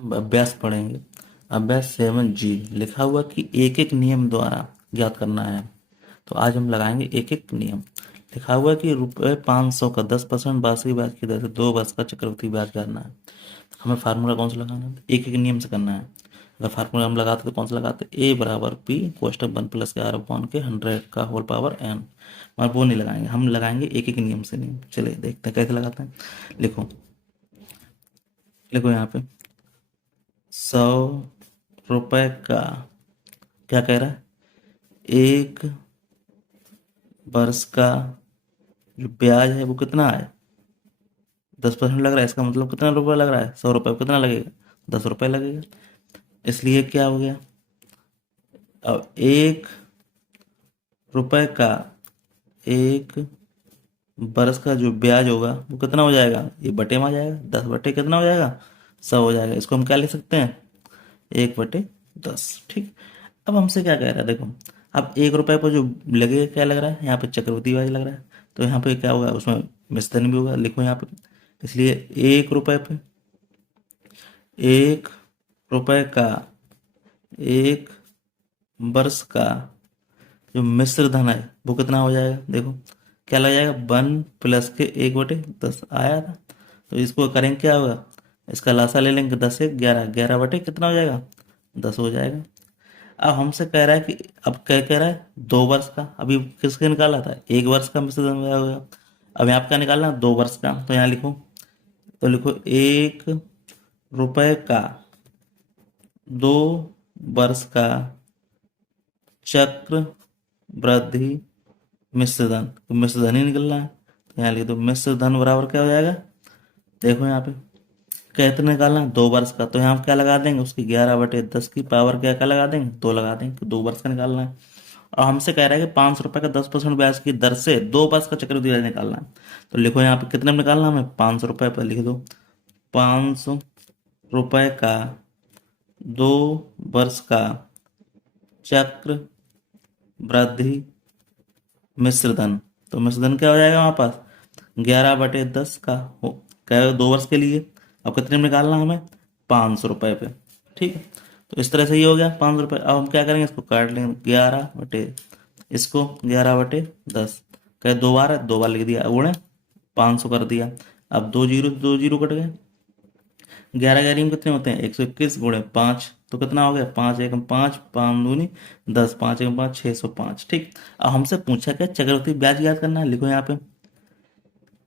अभ्यास पढ़ेंगे। अभ्यास 7G लिखा हुआ कि एक एक नियम द्वारा ज्ञात करना है। तो आज हम लगाएंगे एक एक नियम। लिखा हुआ है कि ₹500 का 10% वार्षिक ब्याज की दर से 2 वर्ष का चक्रवृद्धि ब्याज करना है। हमें फार्मूला कौन सा लगाना है? एक एक नियम से करना है। अगर फार्मूला हम लगाते तो कौन सा लगाते? A बराबर P कोष्टक 1 प्लस के R अपॉन के 100 का होल पावर n। मगर वो नहीं लगाएंगे, हम लगाएंगे एक एक नियम से नियम। चलिए देखते हैं कैसे लगाते हैं। लिखो, लिखो यहाँ पे 100 रुपए का क्या कह रहा है? एक वर्ष का जो ब्याज है वो कितना है? 10% लग रहा है। इसका मतलब कितना रुपया लग रहा है? 100 रुपये। कितना लगेगा? 10 रुपये लगेगा। इसलिए क्या हो गया? अब 1 रुपए का एक बरस का जो ब्याज होगा वो कितना हो जाएगा? ये बटे में आ जाएगा। 10 बटे कितना हो जाएगा? 100 हो जाएगा। इसको हम क्या लिख सकते हैं? 1/10। ठीक। अब हमसे क्या कह रहा है? देखो, अब 1 रुपए पर जो लगेगा क्या लग रहा है? यहाँ पे चक्रवृद्धि ब्याज लग रहा है। तो यहाँ पे क्या होगा? उसमें मिश्रण भी होगा। लिखो यहाँ पे, इसलिए 1 रुपए पे 1 रुपए का एक वर्ष का जो मिश्र धन है वो कितना हो जाएगा? देखो क्या लग जाएगा? 1 प्लस के 1/10 आया था। तो इसको करेंगे क्या होगा? इसका लासा ले लेंगे। 10 से 11, 11 बटे कितना हो जाएगा? 10 हो जाएगा। अब हमसे कह रहा है कि अब क्या कह रहा है? 2 वर्ष का। अभी किसके निकाला था? 1 वर्ष का मिश्र धन होगा। अब यहाँ पे क्या निकालना? 2 वर्ष का। तो यहाँ लिखो, तो लिखो 1 रुपए का 2 वर्ष का चक्र वृद्धि मिश्र धन। तो मिश्र धन ही निकलना है। तो यहाँ लिख दो मिश्र धन बराबर क्या हो जाएगा? देखो यहाँ पे कितना निकालना है? 2 वर्ष का। तो यहाँ क्या लगा देंगे? उसकी 11/10 की पावर क्या क्या लगा देंगे? 2 लगा देंगे कि 2 वर्ष का निकालना है। और हमसे कह रहा है कि 500 रुपए का 10% ब्याज की दर से 2 वर्ष का चक्रवृद्धि ब्याज निकालना है। तो लिखो यहाँ पे कितने में निकालना है हमें? 500 रुपए पर लिख दो 500 रुपए का 2 वर्ष का चक्र वृद्धि मिश्र धन। तो मिश्र धन क्या हो जाएगा हमारे पास? 11/10 का हो क्या है? 2 वर्ष के लिए। अब कितने में निकालना है हमें? 500 रुपए पे। ठीक है। तो इस तरह से ये हो गया 500 रुपये। अब हम क्या करेंगे? इसको काट लेंगे। 11/इसको 11/10। क्या 2 बार है? 2 बार लिख दिया। गुणे 500 कर दिया। अब 2 जीरो कट गए। 11 11 में कितने होते हैं? 121 गुणे 5। तो कितना हो गया? 5 एकम 5, 5 दूनी 10, 5 एकम 5, 605। ठीक। अब हमसे पूछा क्या? चक्रवृद्धि ब्याज याद करना है। लिखो यहाँ पे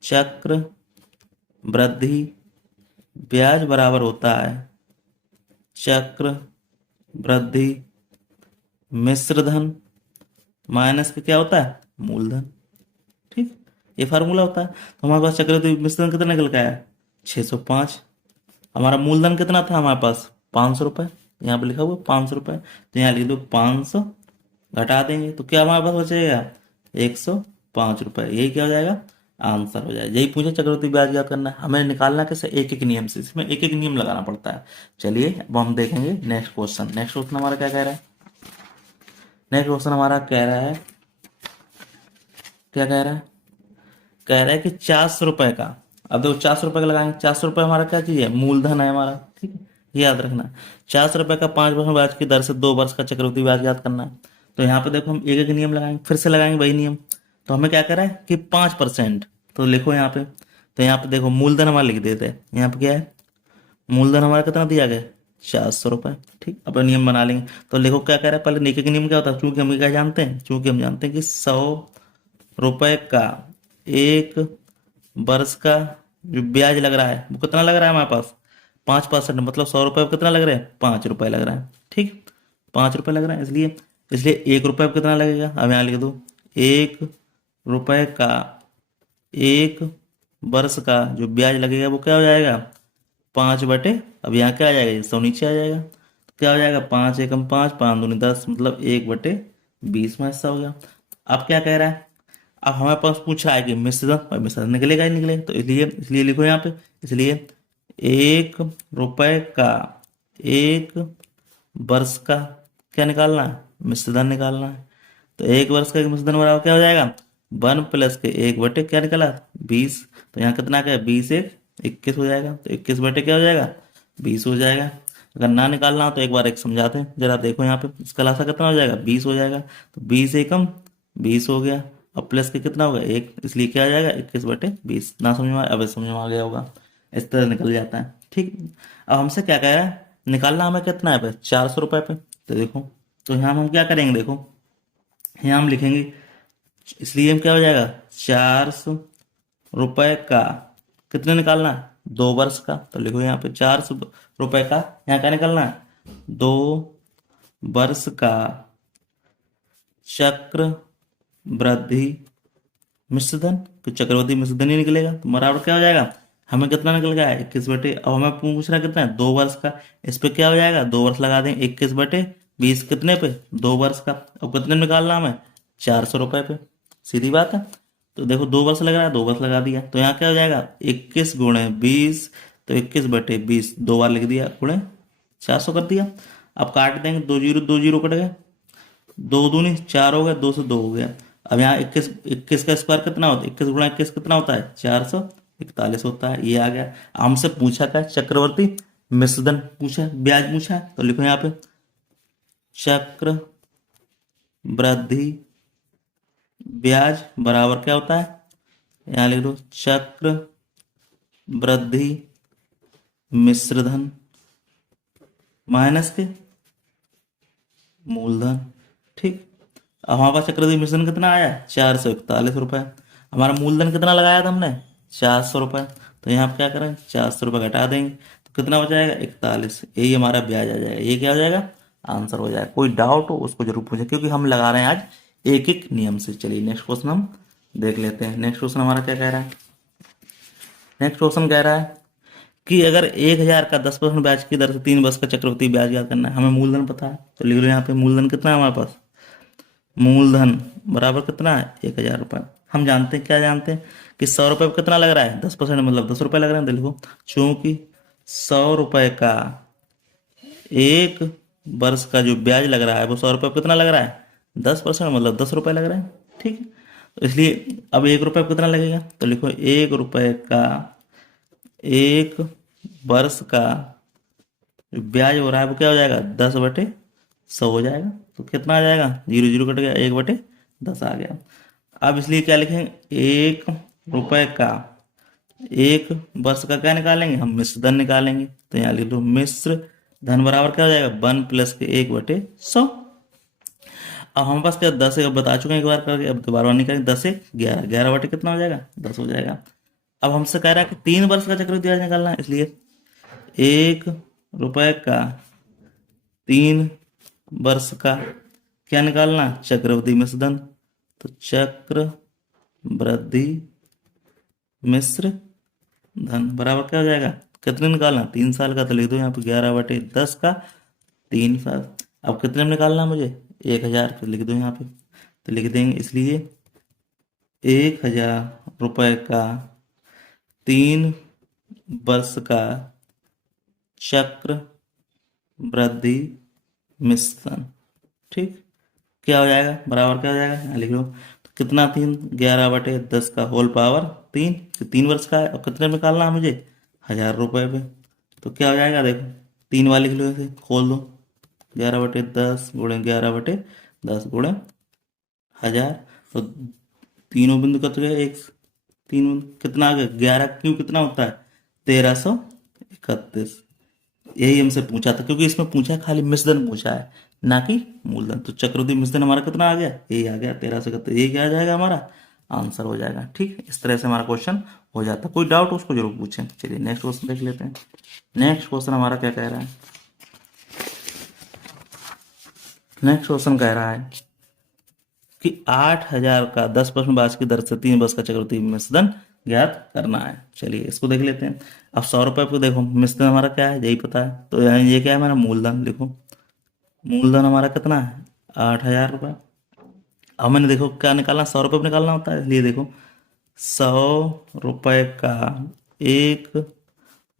चक्र वृद्धि ब्याज बराबर होता है चक्र वृद्धि मिश्र धन माइनस के क्या होता है? मूलधन। ठीक। ये फार्मूला होता है। तो हमारे पास चक्रवृद्धि मिश्र धन कितना निकल के आया? 605। हमारा मूलधन कितना था हमारे पास? 500 रुपये। यहाँ पे लिखा हुआ 500 रुपये। तो यहाँ लिख दो 500, घटा देंगे तो क्या हमारे पास बचेगा? 105 रुपये। यही क्या हो जाएगा? आंसर हो जाएगा। यही पूछे चक्रवृद्धि ब्याज क्या करना है हमें। निकालना कैसे? एक एक नियम से। इसमें एक एक नियम लगाना पड़ता है। चलिए अब हम देखेंगे नेक्स्ट क्वेश्चन। नेक्स्ट क्वेश्चन हमारा क्या कह रहा है? नेक्स्ट क्वेश्चन हमारा कह रहा है, क्या कह रहा है? कह रहा है कि 400 रुपये का, अब देखो 400 रुपये का लगाएंगे। 400 रुपये हमारा क्या चीज है? मूलधन है हमारा। ठीक है, ये याद रखना है। 400 रुपये का 5% ब्याज की दर से 2 वर्ष का चक्रवृद्धि ब्याज याद करना है। तो यहाँ पे देखो हम एक एक नियम लगाएंगे, फिर से लगाएंगे वही नियम। तो हमें क्या कह रहा है कि 5%। तो लिखो यहाँ पे, तो यहाँ पे देखो मूलधन हमारा लिख देते हैं। यहाँ पे क्या है? मूलधन हमारा कितना दिया गया? 400 रुपये। ठीक। अब नियम बना लेंगे। तो देखो क्या कह रहा है? पहले एक एक नियम क्या होता है? चूंकि हम क्या जानते हैं? चूंकि हम जानते हैं कि 100 रुपये का एक वर्ष का जो ब्याज लग रहा है वो कितना लग रहा है हमारे पास? 5%। मतलब 100 रुपये पर कितना लग रहा है? 5 रुपये लग रहा है। ठीक। 5 रुपये लग रहा है। इसलिए इसलिए 1 रुपये पर कितना लगेगा? अब यहाँ लिख दो 1 रुपये का एक वर्ष का जो ब्याज लगेगा वो क्या हो जाएगा? 5 बटे, अब यहाँ क्या आ जाएगा? ये 100 नीचे आ जाएगा। तो क्या हो जाएगा? 5 एकम 5, 5 दूनी 10, मतलब 1/20 में हिस्सा हो गया। अब क्या कह रहा है? अब हमारे पास पूछा है कि मिश्रण, और मिश्रण निकलेगा ही निकलेगा। तो इसलिए इसलिए लिखो यहाँ पे, इसलिए 1 रुपये का एक वर्ष का क्या निकालना है? मिश्रण निकालना है। तो 1 वर्ष का एक मिश्रण बराबर क्या हो जाएगा? 1 प्लस के 1 बटे क्या निकला? 20। तो यहाँ कितना क्या है? 20 एक 21 हो जाएगा। तो 21 बटे क्या हो जाएगा? 20 हो जाएगा। अगर ना निकालना हो तो एक बार एक समझाते हैं, जरा देखो यहाँ पे इसका लासा कितना हो जाएगा, 20 हो जाएगा। तो 20 एकम 20 हो गया, अब प्लस के कितना होगा, एक, इसलिए क्या आ जाएगा 21/20। ना समझ में अब समझ में आ गया होगा, इस तरह निकल जाता है। ठीक, अब हमसे क्या कह रहा है, निकालना हमें कितना है पे, 400 रुपये पे। तो देखो, तो यहाँ हम क्या करेंगे, देखो यहाँ हम लिखेंगे, इसलिए हम क्या हो जाएगा, 400 रुपये का कितने निकालना है, 2 वर्ष का। तो लिखो यहाँ पे 400 रुपये का, यहाँ क्या निकालना है, 2 वर्ष का चक्र वृद्धि मिश्रधन। तो चक्रवर्ती मिश्रधन ही निकलेगा, तो बराबर क्या हो जाएगा, हमें कितना निकल गया है, 21/, अब हमें पूछ रहा है कितना है, 2 वर्ष का। इस पे क्या हो जाएगा, 2 वर्ष लगा देंगे, 21/20 कितने पे, 2 वर्ष का। अब कितने में निकालना हमें, 400 रुपये पे, सीधी बात है। तो देखो 2 वर्ष लग रहा है, 2 वर्ष लगा दिया, तो यहाँ क्या हो जाएगा, 21 × 20, तो 21/20 दो बार लिख दिया, गुणे 400 कर दिया। अब काट देंगे, दो जीरो कट गए, 2 दूनी 4 हो गए, 2 से 2 हो गया। अब यहाँ 21 का स्क्वायर कितना होता है, 21 × 21 कितना होता है, 441 होता है। ये आ गया। हमसे पूछा क्या, चक्रवर्ती मिश्रधन पूछा, ब्याज पूछा है, तो लिखो यहाँ पे चक्र वृद्धि ब्याज बराबर क्या होता है, यहाँ लिख दो चक्र वृद्धि मिश्रधन माइनस के मूलधन। ठीक, अब हमारे पास चक्रवृद्धि मिश्रण कितना आया, 441 रुपये। हमारा मूलधन कितना लगाया था हमने, 400 रुपये। तो यहाँ पे क्या करें, 400 रुपये घटा देंगे, तो कितना हो जाएगा, 41। यही हमारा ब्याज आ जाएगा, ये क्या हो जाएगा, आंसर हो जाएगा। कोई डाउट हो उसको जरूर पूछे, क्योंकि हम लगा रहे हैं आज एक एक नियम से। चलिए नेक्स्ट क्वेश्चन हम देख लेते हैं। नेक्स्ट क्वेश्चन हमारा क्या कह रहा है, नेक्स्ट क्वेश्चन कह रहा है कि अगर 1,000 का 10% ब्याज की दर से 3 वर्ष का चक्रवृद्धि ब्याज याद करना है, हमें मूलधन पता है, तो लिख लो यहाँ पे मूलधन कितना है हमारे पास, मूलधन बराबर कितना है, 1,000 रुपये। हम जानते हैं, क्या जानते हैं कि 100 रुपये पे कितना लग रहा है, 10% मतलब 10 रुपये लग रहे हैं। तो लिखो चूंकि 100 रुपये का 1 वर्ष का जो ब्याज लग रहा है वो 100 रुपये पे कितना लग रहा है, 10% मतलब 10 रुपये लग रहे हैं। ठीक है, तो इसलिए अब 1 रुपये पे कितना लगेगा, तो लिखो 1 रुपये का 1 वर्ष का जो ब्याज हो रहा है वो क्या हो जाएगा, 10/100 हो जाएगा। तो कितना आ जाएगा, जीरो जीरो कट गया, 1/10 आ गया। अब इसलिए क्या लिखेंगे, 1 रुपये का 1 वर्ष का क्या निकालेंगे, हम मिश्र धन निकालेंगे। तो यहाँ लिख लो मिश्र धन बराबर क्या हो जाएगा, 1 + के 1/100। अब हमारे पास क्या 10 है, अब बता चुके हैं एक बार करके, अब दोबारा नहीं करेंगे। 10 × 11, 11/, कितना हो जाएगा, 10 हो जाएगा। अब हमसे कह रहा है कि 3 वर्ष का चक्रवृद्धि ब्याज निकालना है, इसलिए 1 रुपये का 3 वर्ष का क्या निकालना, चक्रवृद्धि मिश्र धन। तो चक्र वृद्धि मिश्र धन बराबर क्या हो जाएगा, कितने निकालना, 3 साल का। तो लिख दो यहाँ पे 11/10 का 3 साल। अब कितने में निकालना मुझे, 1,000, तो लिख दो यहाँ पे, तो लिख देंगे इसलिए 1,000 रुपये का 3 वर्ष का चक्र वृद्धि मिश्रण। ठीक, क्या हो जाएगा, बराबर क्या हो जाएगा, यहाँ लिख लो। तो कितना 3, 11/10 का होल पावर 3, 3 वर्ष का है। और कितने में निकालना है मुझे, 1,000 रुपये पे। तो क्या हो जाएगा, देखो 3 वाले लिख लो, ऐसे खोल दो, 11/10 गुणे 11/10 गुणे 1,000। तो तीनों बिंदु कट गए, एक 3 कितना आ गया, 11 क्यों कितना होता है, 1,331। यही हमसे पूछा था, क्योंकि इसमें पूछा है खाली मिश्रधन पूछा है, ना कि मूलधन। तो चक्रवृद्धि मिश्रधन हमारा कितना आ गया, यही आ गया 1,331। ये क्या आ जाएगा, हमारा आंसर हो जाएगा। ठीक, इस तरह से हमारा क्वेश्चन हो जाता है। कोई डाउट उसको जरूर पूछें। चलिए नेक्स्ट क्वेश्चन देख लेते हैं। नेक्स्ट क्वेश्चन हमारा क्या कह रहा है, नेक्स्ट क्वेश्चन कह रहा है कि 8,000 का 10% ब्याज की दर से 3 वर्ष का चक्रवृद्धि मिश्रधन ज्ञात करना है। चलिए इसको देख लेते हैं। अब 100 रुपये को देखो, मिश्रधन हमारा क्या है, यही पता है। तो यहाँ ये क्या है, हमारा मूलधन। लिखो मूलधन हमारा कितना है, 8,000 रुपये। अब मैंने देखो क्या निकालना, 100 रुपये पे निकालना होता है, इसलिए देखो 100 रुपये का 1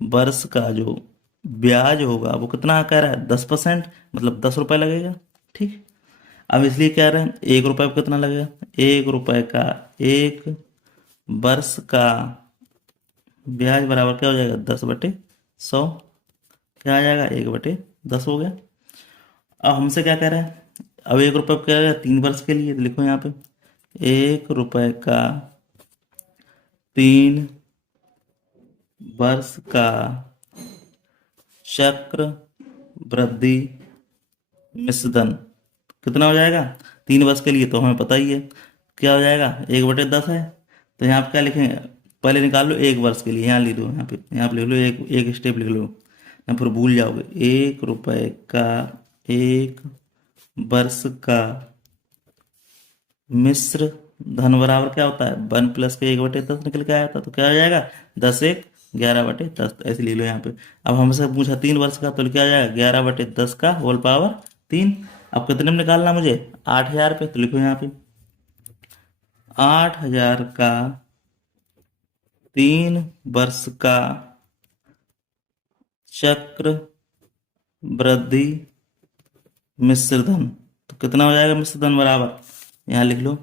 वर्ष का जो ब्याज होगा वो कितना कह रहा है, 10%, मतलब 10 रुपये लगेगा। ठीक, अब इसलिए कह रहे हैं 1 रुपये पे कितना लगेगा, 1 रुपये का 1 वर्ष का ब्याज बराबर क्या हो जाएगा, 10/100। क्या आ जाएगा, 1/10 हो गया। अब हमसे क्या कह रहा है, अब 1 रुपये कह रहा है 3 वर्ष के लिए, तो लिखो यहाँ पे 1 रुपये का 3 वर्ष का चक्र वृद्धि मिश्रधन कितना हो जाएगा 3 वर्ष के लिए, तो हमें पता ही है क्या हो जाएगा, 1/10 है। तो यहाँ पे क्या लिखेंगे, पहले निकाल लो 1 वर्ष के लिए, यहाँ लिख दो, यहाँ पे लिख लो, एक एक स्टेप लिख लो, यहाँ पर भूल जाओगे। 1 रुपये का 1 वर्ष का मिश्र धन बराबर क्या होता है, 1 + 1/10 निकल के आया था, तो क्या हो जाएगा 10×1 11/10, तो ऐसे ले लो यहाँ पे। अब हमसे पूछा 3 वर्ष का, तो क्या हो जाएगा 11/10 का होल पावर 3। अब कितने में निकालना मुझे, 8,000 पे, तो लिखो यहाँ पे 8,000 का 3 वर्ष का चक्र वृद्धि मिश्रधन, तो कितना हो जाएगा मिश्रधन बराबर, यहाँ लिख लो,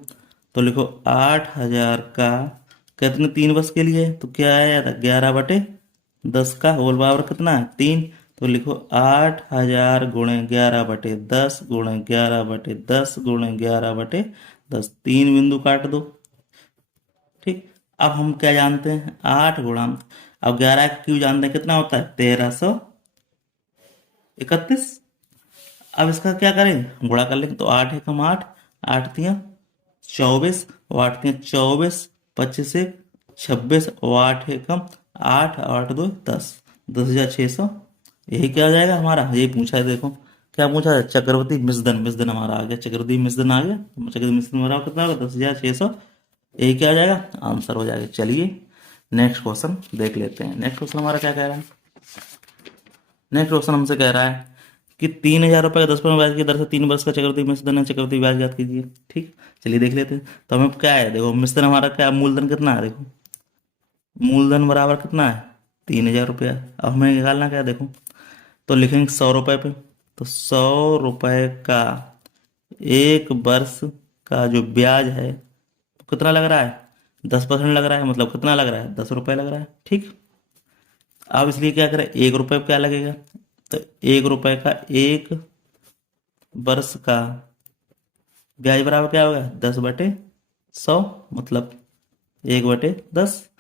तो लिखो 8,000 का कितने 3 वर्ष के लिए, तो क्या आया था 11/10 का होल पावर कितना है 3, तो लिखो 8,000 × 11/10 × 11/10 × 11/10, 3 बिंदु काट दो। ठीक, अब हम क्या जानते हैं, 8 × अब 11 क्यों जानते हैं कितना होता है, 1331। अब इसका क्या करें, गुणा कर लेंगे, तो 8 एकम 8, 8×3 = 24, और 8×3 = 24, 25×1 = 26, और 8 एकम 8, 8×2 = 10, 10,600। यही क्या हो जाएगा हमारा, यही पूछा है, देखो क्या पूछा है, चक्रवर्ती मिश्रधन, मिश्रधन हमारा आ गया, चक्रवर्ती मिश्रधन आ गया, चक्रवर्ती मिश्रधन हमारा कितना होगा 10,600, यही क्या हो जाएगा आंसर हो जाएगा। चलिए नेक्स्ट क्वेश्चन देख लेते हैं। नेक्स्ट क्वेश्चन हमारा क्या कह रहा है, नेक्स्ट क्वेश्चन हमसे कह रहा है कि 3,000 रुपये का 10% ब्याज की दर से 3 वर्ष का चक्रवृद्धि मिश्रधन है, चक्रवृद्धि ब्याज ज्ञात कीजिए। ठीक, चलिए देख लेते हैं। तो हमें क्या है, देखो मिश्रधन हमारा क्या, मूलधन कितना है, देखो मूलधन बराबर कितना है 3,000 रुपया। अब हमें निकालना क्या है, देखो तो लिखेंगे 100 रुपये पे, तो 100 रुपये का 1 वर्ष का जो ब्याज है कितना लग रहा है, 10% लग रहा है, मतलब कितना लग रहा है 10 रुपये लग रहा है। ठीक, अब इसलिए क्या करें, 1 रुपये क्या लगेगा, तो 1 रुपये का 1 वर्ष का ब्याज बराबर क्या होगा 10/100, मतलब 1/10।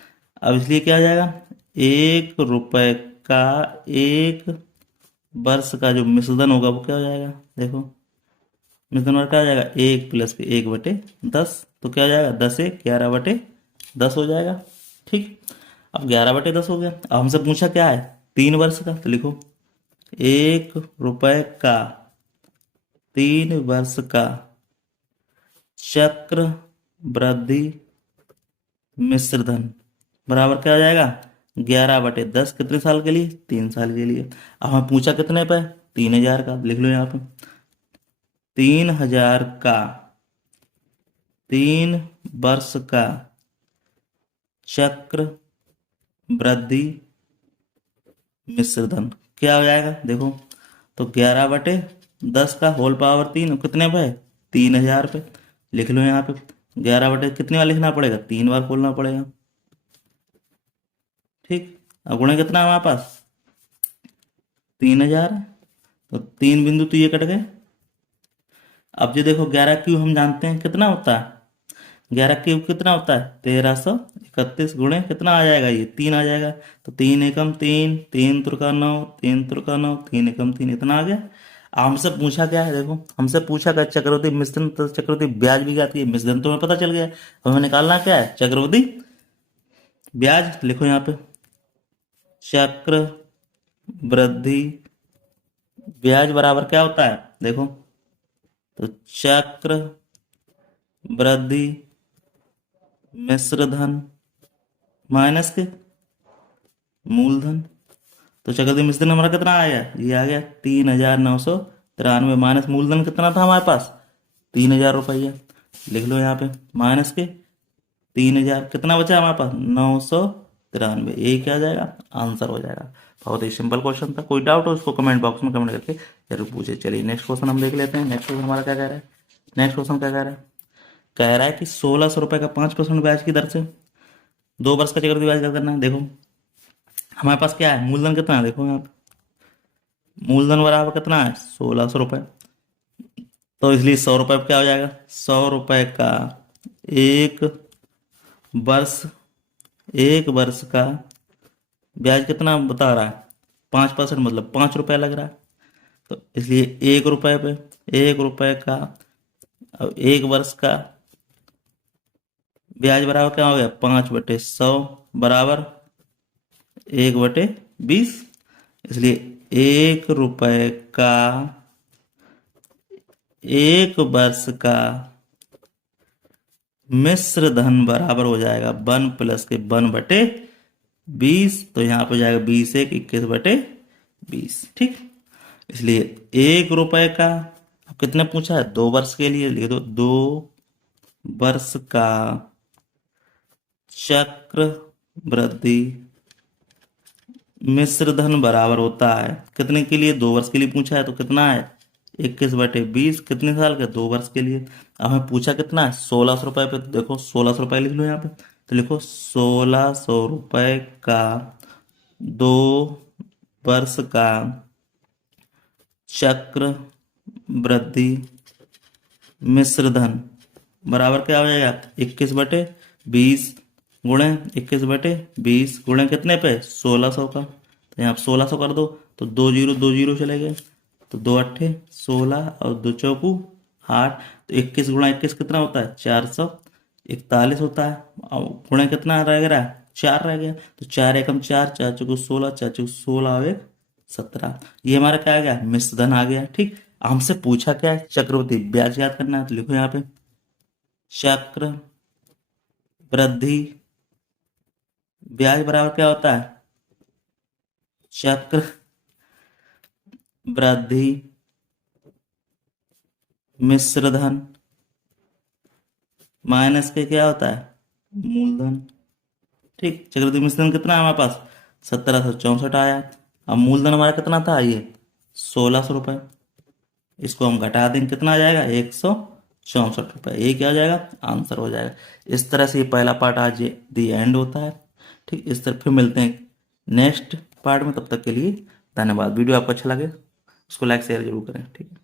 अब इसलिए क्या हो जाएगा, 1 रुपये का 1 वर्ष का जो मिश्रधन होगा वो क्या हो जाएगा, देखो मिश्रधन और क्या हो जाएगा 1 + 1/10, तो क्या हो जाएगा 10×1 = 11/10 हो जाएगा। ठीक, अब 11/10 हो गया। अब हमसे पूछा क्या है 3 वर्ष का, तो लिखो 1 रुपये का 3 वर्ष का चक्र वृद्धि मिश्रधन बराबर क्या हो जाएगा 11/10, कितने साल के लिए 3 साल के लिए। अब हमें पूछा कितने पे 3,000 का, लिख लो यहाँ पे 3,000 का 3 वर्ष का चक्र वृद्धि मिश्रधन क्या हो जाएगा, देखो तो 11/10 का होल पावर 3 कितने पे 3,000 पे, लिख लो यहाँ पे 11/, कितने बार लिखना पड़ेगा 3 बार खोलना पड़ेगा। ठीक, अब गुणे कितना है हमारे पास 3,000, तो 3 बिंदु तो ये कट गए। अब जो देखो 11 क्यूब हम जानते हैं कितना होता है, 11 क्यूब कितना होता है 1,331, गुणे कितना आ जाएगा ये 3 आ जाएगा, तो 3 एकम 3, 3×3 = 9, 3×3 = 3, 3 एकम 3 इतना आ गया। अब हमसे पूछा क्या है, देखो हमसे पूछा क्या चक्रवृद्धि मिश्रधन, तो चक्रवृद्धि ब्याज भी ज्ञात की, मिश्रधन तो हमें पता चल गया, अब हमें निकालना क्या है चक्रवृद्धि ब्याज। लिखो यहाँ पे चक्र वृद्धि ब्याज बराबर क्या होता है, देखो तो चक्र वृद्धि मिश्रधन माइनस के मूलधन, तो चक्रवृद्धि मिश्रधन हमारा कितना आया, ये आ गया 3,993, माइनस मूलधन कितना था हमारे पास 3,000 रुपया, लिख लो यहाँ पे माइनस के 3,000, कितना बचा हमारे पास 993, ये क्या आ जाएगा आंसर हो जाएगा। बहुत ही सिंपल क्वेश्चन था, कोई डाउट हो उसको कमेंट बॉक्स में कमेंट करके जरूर पूछे। चलिए नेक्स्ट क्वेश्चन हम देख लेते हैं। नेक्स्ट क्वेश्चन हमारा क्या कह रहा है, नेक्स्ट क्वेश्चन क्या कह रहा है कि 1,600 रुपये का 5% ब्याज की दर से 2 वर्ष का चक्रवृद्धि ब्याज क्या करना है। देखो हमारे पास क्या है मूलधन कितना है, देखो यहाँ पे मूलधन बराबर कितना है 1600 रुपये। तो इसलिए 100 रुपये क्या हो जाएगा, 100 रुपये का एक वर्ष, एक वर्ष का ब्याज कितना बता रहा है, 5%, मतलब 5 रुपये लग रहा है। तो इसलिए 1 रुपये पे, 1 रुपये का, अब एक वर्ष का ब्याज बराबर क्या हो गया, 5/100 बराबर 1/20। इसलिए 1 रुपये का एक वर्ष का मिश्र धन बराबर हो जाएगा 1+1/20। तो यहाँ पे हो जाएगा 20×1 = 21/20। ठीक, इसलिए 1 रुपये का, अब कितने पूछा है, 2 वर्ष के लिए, लिख दो 2 वर्ष का चक्र वृद्धि मिश्र धन बराबर होता है, कितने के लिए, 2 वर्ष के लिए पूछा है, तो कितना है 21/20। कितने साल के, 2 वर्ष के लिए। अब हमें पूछा कितना है, 1600 रुपये पे, तो देखो 1600 रुपये लिख लो यहाँ पे, तो लिखो 1600 रुपये का 2 वर्ष का चक्र वृद्धि मिश्र धन बराबर क्या हो जाएगा, 21/20 गुणे 21/20 गुणे कितने पे, 1600 का। तो यहाँ 1600 कर दो, तो 2 जीरो चले गए, तो 2 8 16 और 2 4 8। तो 21 × 21 कितना होता है, 441 होता है। और गुणे कितना रह गया, 4 रह गया, तो 4 × 1 = 4, 4 × 4 = 16, 4 × 16 और 1 = 17। ये हमारा क्या आ गया, मिश्र धन आ गया। ठीक, हमसे पूछा क्या है, चक्रवृद्धि ब्याज याद करना है, तो लिखो यहाँ पे चक्र वृद्धि ब्याज बराबर क्या होता है, चक्र वृद्धि मिश्र धन माइनस के क्या होता है, मूलधन। ठीक, चक्रवृद्धि मिश्र धन कितना है हमारे पास, 1764 आया। अब मूलधन हमारा कितना था, ये 1600 रुपये। इसको हम घटा देंगे, कितना आ जाएगा, 164 रुपये। ये क्या हो जाएगा, आंसर हो जाएगा। इस तरह से ये पहला पार्ट आज दी एंड होता है। ठीक, इस तरह फिर मिलते हैं नेक्स्ट पार्ट में। तब तक के लिए धन्यवाद। वीडियो आपको अच्छा लगे उसको लाइक शेयर जरूर करें। ठीक है।